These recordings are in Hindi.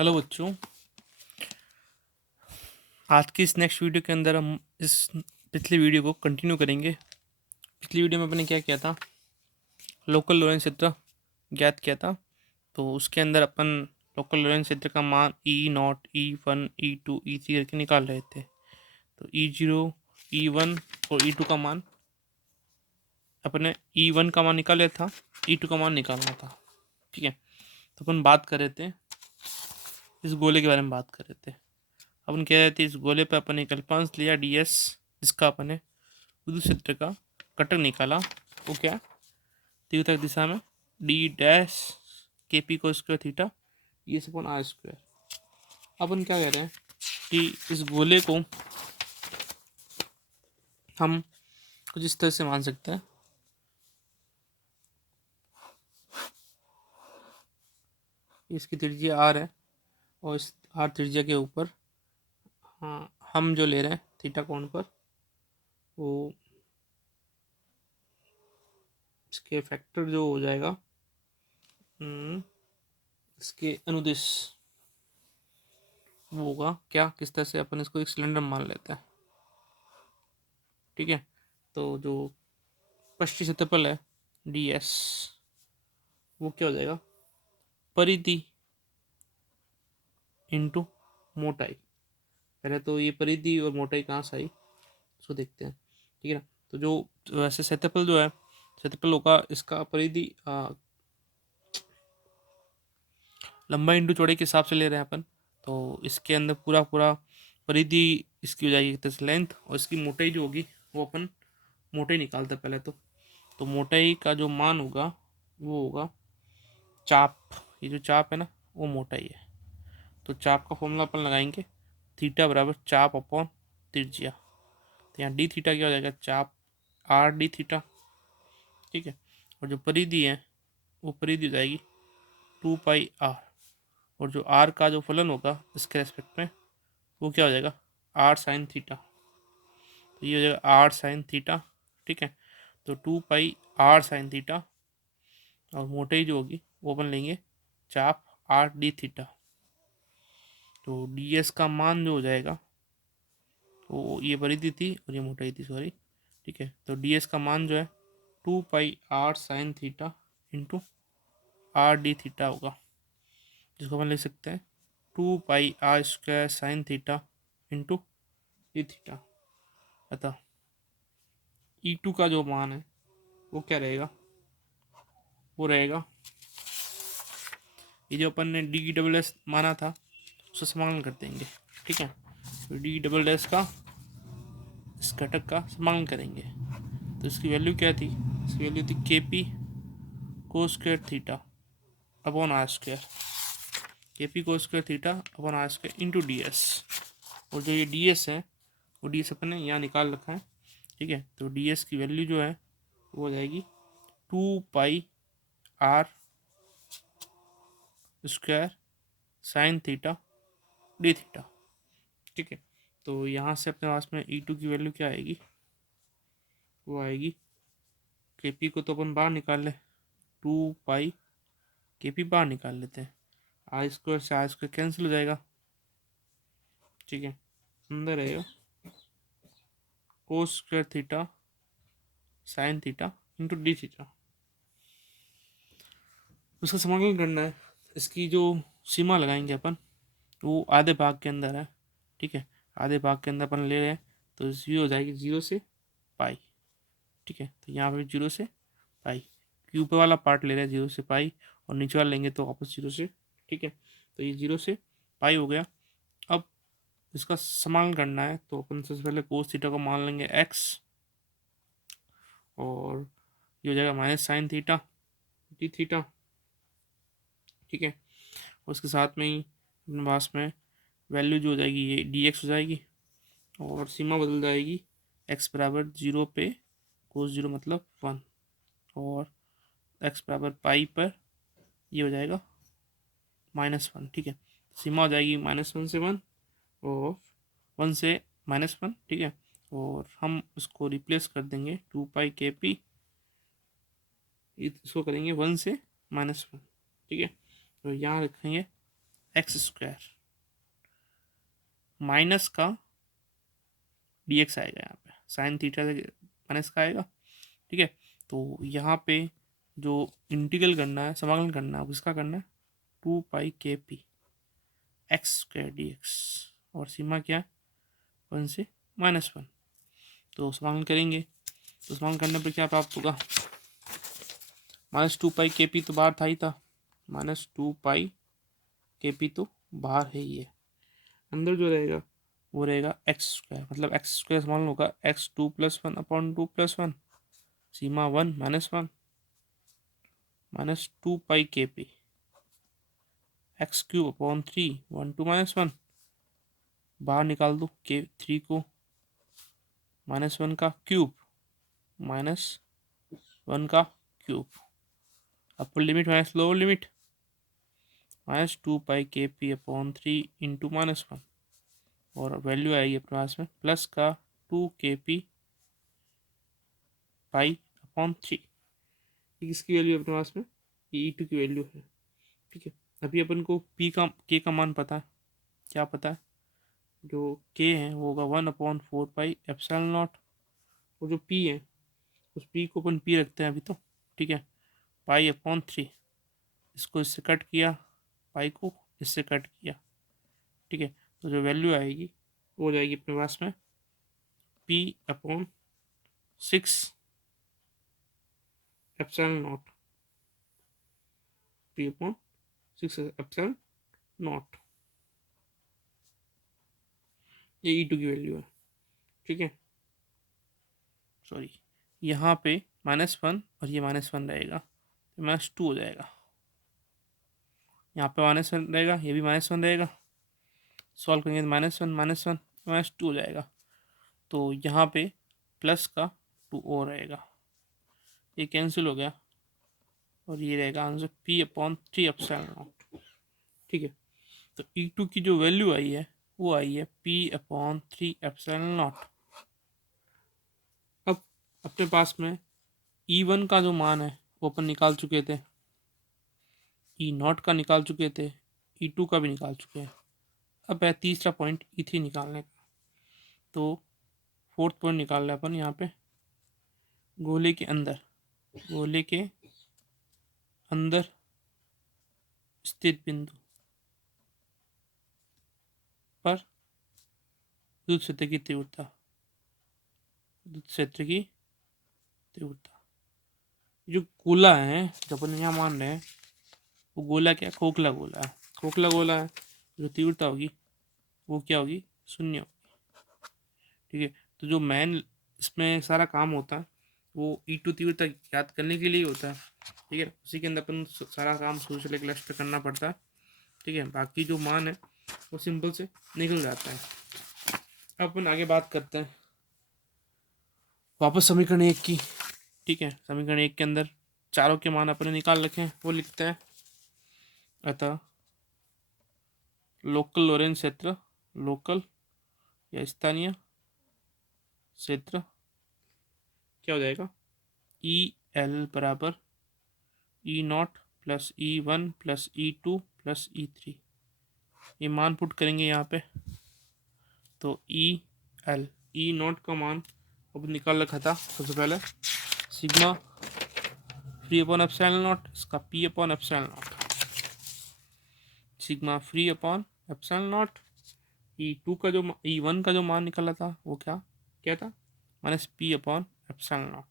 हेलो बच्चों। आज की इस नेक्स्ट वीडियो के अंदर हम इस पिछली वीडियो को कंटिन्यू करेंगे। पिछली वीडियो में अपने क्या किया था, लोकल लोरेंस क्षेत्र ज्ञात किया था। तो उसके अंदर अपन लोकल लोरेंस क्षेत्र का मान E0, E1, E2, E3 करके निकाल रहे थे। तो E0, E1 और E2 का मान अपने E1 का मान निकाल लिया था, E2 का मान निकालना था। ठीक है, तो अपन बात कर रहे थे, इस गोले के बारे में बात कर रहे थे। अपन कह रहे थे इस गोले पे अपन एक अल्पांश लिया ds, जिसका अपन ने विद्युत क्षेत्र का घटक निकाला। वो क्या, तीर्थक दिशा में डी डैश के पी को स्क्वायर थीटा ये से अपन आर स्क्वायर। अपन क्या कह रहे हैं कि इस गोले को हम कुछ इस तरह से मान सकते हैं। इसकी त्रिज्या आर है और इस आर त्रिज्या के ऊपर हम जो ले रहे हैं थीटा कोण पर, वो इसके फैक्टर जो हो जाएगा इसके अनुदिश वो होगा क्या, किस तरह से अपन इसको एक सिलेंडर मान लेते हैं। ठीक है, तो जो पृष्ठीय क्षेत्रफल है ds वो क्या हो जाएगा, परिधि इंटू मोटाई। पहले तो ये परिधि और मोटाई कहाँ से आई उसको देखते हैं। ठीक है ना, तो जो वैसे क्षेत्रफल जो है, क्षेत्रफल होगा इसका परिधि लंबाई इंटू चौड़ाई के हिसाब से ले रहे हैं अपन। तो इसके अंदर पूरा पूरा परिधि इसकी हो जाएगी एक लेंथ, और इसकी मोटाई जो होगी वो अपन मोटाई निकालते हैं पहले तो मोटाई का जो मान होगा वो होगा चाप। ये जो चाप है ना वो मोटाई है। तो चाप का फॉर्मूला अपन लगाएंगे, थीटा बराबर चाप अपॉन त्रिज्या। तो यहाँ डी थीटा क्या हो जाएगा, चाप आर डी थीटा। ठीक है, और जो परिधि है वो परिधि हो जाएगी 2 पाई आर, और जो आर का जो फलन होगा इसके रेस्पेक्ट में वो क्या हो जाएगा, आर साइन थीटा। तो ये हो जाएगा आर साइन थीटा। ठीक है, तो 2 पाई आर साइन थीटा, और मोटाई जो होगी वो अपन लेंगे चाप आर डी थीटा। तो डी एस का मान जो हो जाएगा, तो ये परिधि थी और ये मोटाई थी, सॉरी। ठीक है, तो डी एस का मान जो है 2 pi r sine theta into r d theta होगा, जिसको अपन लिख सकते हैं 2 pi r square sine theta into d theta. अतः E2 का जो मान है वो क्या रहेगा, वो रहेगा ये जो अपन ने डी डबल एस माना था उससे समाकलन कर देंगे। ठीक है, तो डी डबल एस का इस घटक का समाकलन करेंगे। तो इसकी वैल्यू क्या थी, इसकी वैल्यू थी के पी को square theta upon R square, K P को square theta upon R square into D S. और जो ये डी एस है वो डी एस अपन ने यहाँ निकाल रखा है। ठीक है, तो डी एस की वैल्यू जो है वो हो जाएगी 2 pi r square sine theta d theta. ठीक है, तो यहाँ से अपने पास में E2 की वैल्यू क्या आएगी, वो आएगी के पी को तो अपन बाहर निकाल ले, 2 पाई के पी बाहर निकाल लेते हैं, आर स्क्वायर से आर स्क्वायर कैंसिल हो जाएगा। ठीक है, अंदर रहेगा cos square theta sine theta into d theta. उसका समाकलन करना है, इसकी जो सीमा लगाएंगे अपन वो आधे भाग के अंदर है। ठीक है, आधे भाग के अंदर अपन ले रहे हैं तो ये हो जाएगी 0 से पाई। ठीक है, तो यहाँ पे 0 से पाई, क्योंकि ऊपर वाला पार्ट ले रहे हैं 0 से पाई और नीचे वाला लेंगे तो वापस 0 से। ठीक है, तो ये 0 से पाई हो गया। अब इसका समाकलन करना है तो अपन सबसे पहले कोस थीटा को मान लेंगे x, और ये हो जाएगा minus sign theta d theta. ठीक है, उसके साथ में ही अपने पास में वैल्यू जो हो जाएगी ये डी एक्स हो जाएगी, और सीमा बदल जाएगी x बराबर 0 पे कोस 0 मतलब 1, और x बराबर पाई पर ये हो जाएगा -1। ठीक है, सीमा हो जाएगी -1 से 1 और 1 से -1। ठीक है, और हम उसको रिप्लेस कर देंगे 2 पाई के पी, इसको करेंगे 1 से -1। ठीक है, तो यहाँ रखेंगे एक्स स्क्वायर माइनस का dx आएगा, यहाँ पे साइन थीटा से माइनस का आएगा। ठीक है, तो यहाँ पे जो इंटीग्रल करना है, समाकलन करना है, किसका करना है, 2π एक्स स्क्वायर डी एक्स, और सीमा क्या है, 1 से -1। तो समाकलन करेंगे, तो समाकलन करने पर क्या प्राप्त होगा, -2π तो बाहर था ही था, -2π तो बाहर है ही है, अंदर जो रहेगा वो रहेगा एक्स स्क्वायर, मतलब एक्स स्क्वायर समाकलन होगा x2+1/2+1, सीमा 1 -1 -2π x³ 1 2 -1, बाहर निकाल दो k3 को, -1 का क्यूब -1 का cube, upper limit minus lower limit, -2π3 into -1, और वैल्यू आएगी अपने पास में प्लस का 2kπ/3। इसकी वैल्यू अपने पास में E2 की वैल्यू है। ठीक है, अभी अपन को k का मान पता है, क्या पता है, जो k है वो होगा 1/4πε0, और जो p है उस p को अपन p रखते हैं अभी तो। ठीक है, π/3, इसको इससे कट किया, पाई को इससे कट किया। ठीक है, तो जो वैल्यू आएगी वो हो जाएगी अपने पास में p/6ε0, p/6ε0, ये E2 की वैल्यू है। ठीक है, सॉरी, यहाँ पे -1 और ये -1 रहेगा, तो -2 हो जाएगा, यहाँ पे -1 रहेगा, ये भी -1 रहेगा, सॉल्व करेंगे तो -1 -2 हो जाएगा, तो यहाँ पे प्लस का 2 और रहेगा, ये कैंसिल हो गया, और ये रहेगा आंसर p/3ε0। ठीक है, तो E2 की जो वैल्यू आई है वो आई है p/3ε0। अब अपने पास में E1 का जो मान है वो अपन निकाल चुके थे, E0 का निकाल चुके थे, E2 का भी निकाल चुके हैं। अब है तीसरा पॉइंट E3 निकालने का, तो फोर्थ पॉइंट निकाल रहे अपन यहाँ पे, गोले के अंदर स्थित बिंदु पर विद्युत क्षेत्र की तीव्रता, जो गोला है जो अपन यहाँ मान रहे हैं वो गोला क्या, खोखला गोला है, खोखला गोला है, जो तीव्रता होगी वो क्या होगी, 0 होगी। ठीक है, तो जो मेन इसमें सारा काम होता है वो E2 तीव्रता याद करने के लिए होता है। ठीक है, उसी के अंदर अपन सारा काम शुरू से लेकर लास्ट तक करना पड़ता है। ठीक है, बाकी जो मान है वो सिंपल से निकल जाता है। अब अपन आगे बात करते हैं वापस समीकरण 1 की। ठीक है, समीकरण 1 के अंदर चारों के मान अपने निकाल रखे हैं, वो लिखते हैं, अतः लोकल लोरेंस क्षेत्र, लोकल या स्थानीय क्षेत्र क्या हो जाएगा, EL बराबर E0 plus E1 plus E2 plus E3, ये मान पुट करेंगे यहाँ पे, तो EL E0 का मान अब निकाल रखा था सबसे पहले, sigma free upon epsilon not, इसका p/ε0, sigma free upon epsilon not. E2 का जो E1 का जो मान निकला था वो क्या क्या था, -p/ε0,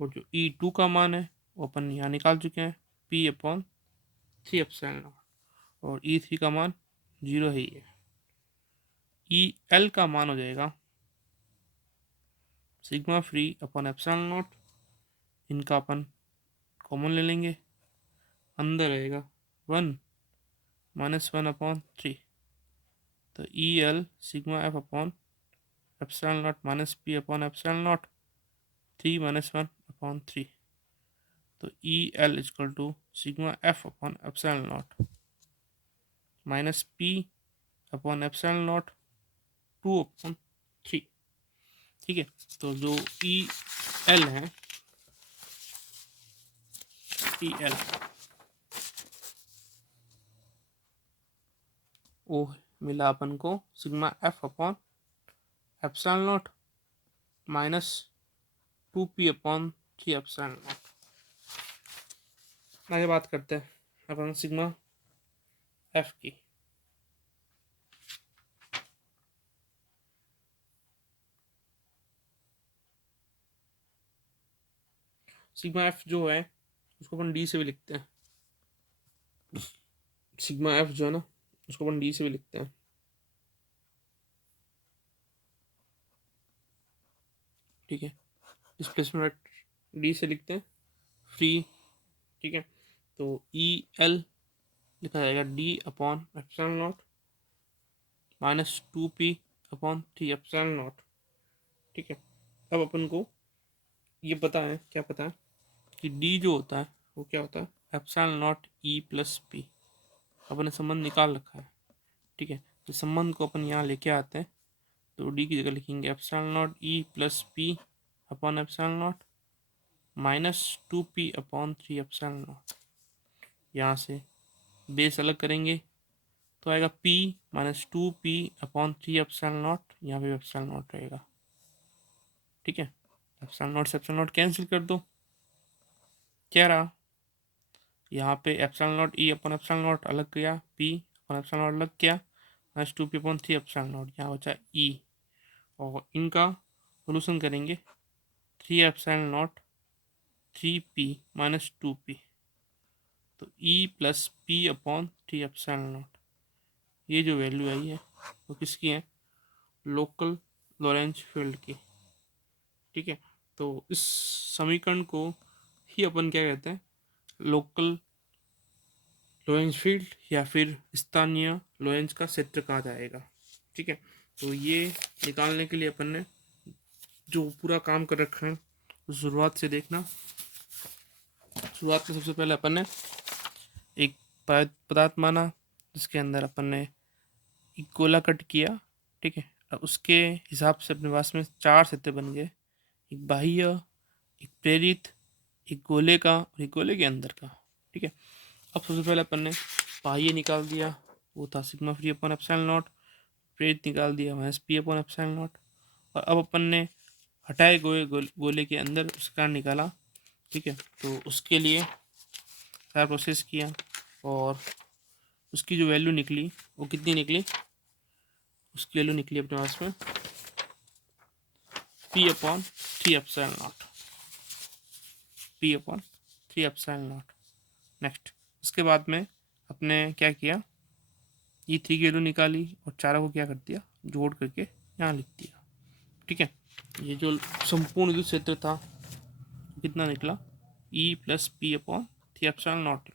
और जो E2 का मान है वो अपन यहाँ निकाल चुके हैं, p/3ε0, और E3 का मान 0 है ही है। EL का मान हो जाएगा sigma free upon epsilon not, इनका अपन कॉमन ले लेंगे, अंदर रहेगा 1 -1/3, तो EL sigma F upon epsilon naught -p/ε0, 3 -1/3, तो EL equal to sigma F upon epsilon naught -p/ε0 2/3। ठीक है, तो जो EL है, EL वो मिला अपन को sigma F upon epsilon not minus 2p upon 3 epsilon not. आगे बात करते हैं अपन सिग्मा एफ की। सिग्मा एफ जो है उसको अपन डी से भी लिखते हैं। सिग्मा एफ जो है ना उसको अपन डी से भी लिखते हैं। ठीक है, डिस्प्लेसमेंट डी से लिखते हैं फ्री। ठीक है, तो ई एल लिखा जाएगा D upon epsilon not minus 2p upon 3 epsilon not. ठीक है, अब अपन को ये पता है, क्या पता है कि डी जो होता है वो क्या होता है epsilon naught e plus p. अपन ने संबंध निकाल रखा है। ठीक है, तो संबंध को अपन यहाँ लेके आते हैं, तो डी की जगह लिखेंगे epsilon naught e plus P upon epsilon not minus 2p upon 3 epsilon not. यहाँ से बेस अलग करेंगे तो आएगा p minus 2p upon 3 epsilon not, यहाँ पे एप्सिलॉन नॉट रहेगा। ठीक है, एप्सिलॉन नॉट से एप्सिलॉन नॉट कैंसिल कर दो, क्या रहा यहाँ पे epsilon naught E upon epsilon not अलग किया, p अपॉन एप्सिलॉन नॉट अलग किया, minus 2p upon 3 epsilon not, यहाँ बचा e। और इनका सोल्यूशन करेंगे 3 epsilon not 3p minus 2p, तो e plus p upon 3 epsilon not. ये जो वैल्यू आई है वो किसकी है लोकल लॉरेंज फील्ड की। ठीक है, तो इस समीकरण को ही अपन क्या कहते हैं लोकल लॉरेंज फील्ड या फिर स्थानीय लॉरेंज का क्षेत्र कहा जाएगा। ठीक है, तो ये निकालने के लिए अपन ने जो पूरा काम कर रखा है शुरुआत से देखना। शुरुआत में सबसे पहले अपन ने एक पदार्थ माना जिसके अंदर अपन ने एक गोला कट किया। ठीक है, अब उसके हिसाब से अपने पास में 4 सतह बन गए, एक बाह्य, एक प्रेरित, एक गोले का और एक गोले के अंदर का। ठीक है, अब सबसे पहले अपन ने बाह्य निकाल दिया, वो था sigma free upon epsilon not. प्रेरित निकाल दिया minus P upon epsilon not. और अब अपन ने हटाए गोले के अंदर उसका निकाला। ठीक है, तो उसके लिए सारा प्रोसेस किया और उसकी जो वैल्यू निकली वो कितनी निकली, उसकी वैल्यू निकली अपने पास में p upon 3 epsilon not, p upon 3 epsilon not. Next उसके बाद में अपने क्या किया, ये 3 की वैल्यू निकाली और चारों को क्या कर दिया जोड़ करके यहाँ लिख दिया। ठीक है, ये जो संपूर्ण विद्युत क्षेत्र था कितना निकला e plus P upon 3 epsilon not.